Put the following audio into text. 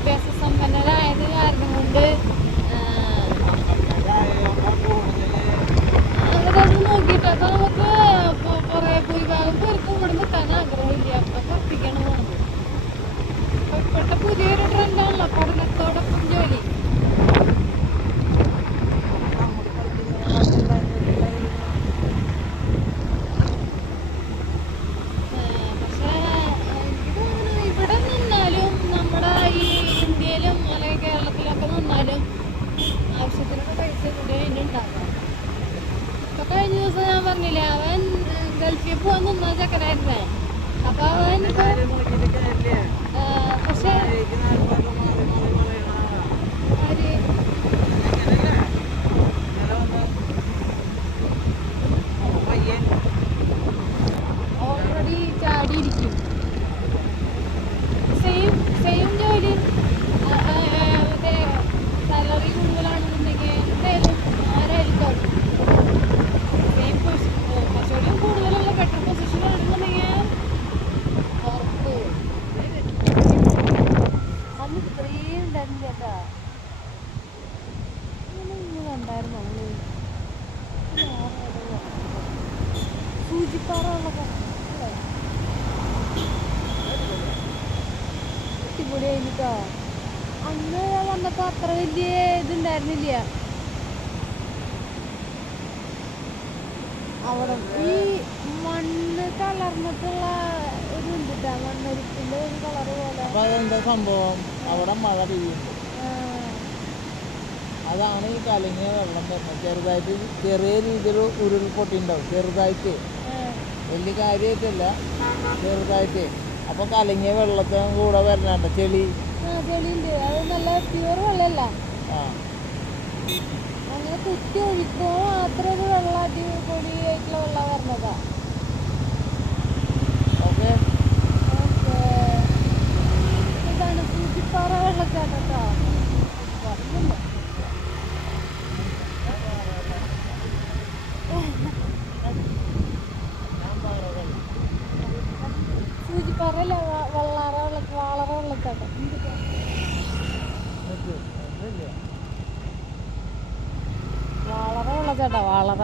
വിദ്യാഭ്യാസ സമ്പന്നരായത് കാരണം കൊണ്ട് അവരത് നോക്കിയിട്ട് അപ്പൊ നമുക്ക് കുറെ ഭൂരിഭാഗം പേർക്കും ഇവിടെ നിൽക്കാൻ ആഗ്രഹമില്ല. അപ്പൊ പഠിപ്പിക്കണം പോകുന്നത് ഇപ്പോഴത്തെ പുതിയൊരു ട്രെൻഡാണല്ലോ പഠനത്തോടൊപ്പം ജോലി. പക്ഷേ എനിക്ക് തോന്നുന്നു ഇവിടെ നിന്നാലും നമ്മുടെ ഈ ഇന്ത്യയിലും അല്ലെങ്കിൽ കേരളത്തിലൊക്കെ നിന്നാലും ആവശ്യത്തിനൊക്കെ പൈസ കൂടി അതിനുണ്ടാക്കാം. ഇപ്പൊ കഴിഞ്ഞ ദിവസം ഞാൻ പറഞ്ഞില്ലേ, അവൻ ഗൾഫിൽ പോകാൻ നിന്ന ചെക്കനായിരുന്നേ. അപ്പൊ അവൻ പക്ഷെ ഓൾറെഡി ചാടിയിരിക്കും. സെയിം ജോലി മറ്റേ സാലറി കൂടുതലാണെന്നുണ്ടെങ്കിൽ എന്തായാലും ആരായാലും ചാടും. സെയിം കുറച്ചുകൂടി കൂടുതലുള്ള ബെറ്റർ പൊസിഷൻ ആണെന്നുണ്ടെങ്കിൽ ഉറപ്പ് അന്ന് ഇത്രയും ഉണ്ടായിരുന്നു ചേട്ടാ. കണ്ടായിരുന്നു സൂചിപ്പാറ ഉള്ളപ്പോ അടിപൊളിയായിട്ടോ. അന്ന് വന്നപ്പോ അത്ര വലിയ ഇതുണ്ടായിരുന്നില്ല അവിടെ. ഈ മണ്ണ് കലർന്നിട്ടുള്ള ഒരു ഉണ്ട്, മണ്ണരിപ്പിന്റെ ഒരു കളറ് പോലെ. അതെന്താ സംഭവം, അവിടെ മഴ പെയ്യുന്നു, അതാണ് ഈ കലങ്ങിയ വെള്ളം വരുന്നത്. ചെറുതായിട്ട് ചെറിയ രീതിയിൽ ഉരുൾപൊട്ടി ഉണ്ടാവും, ചെറുതായിട്ട്, വലിയ കാര്യമായിട്ടല്ല, ചെറുതായിട്ട്. അപ്പൊ കലങ്ങിയ വെള്ളത്തിന് കൂടെ വരണുണ്ട് ചെളി. ചെളിയുണ്ട്, അത് നല്ല പ്യൂർ വെള്ളമല്ല. അങ്ങനെ കുത്തി ഒഴിക്കുമ്പോ മാത്രം ഒരു വെള്ളം അടിപൊളിയായിട്ടുള്ള വെള്ളം വരണതാ. ഓക്കെ, ഇതാണ് സൂചിപ്പാറ വെള്ളച്ചാട്ടം കേട്ടോ. സൂചിപ്പാറല്ല, വാളറ വെള്ളച്ചാട്ടം. വാളറ വെള്ളച്ചാട്ടം, വാളറ.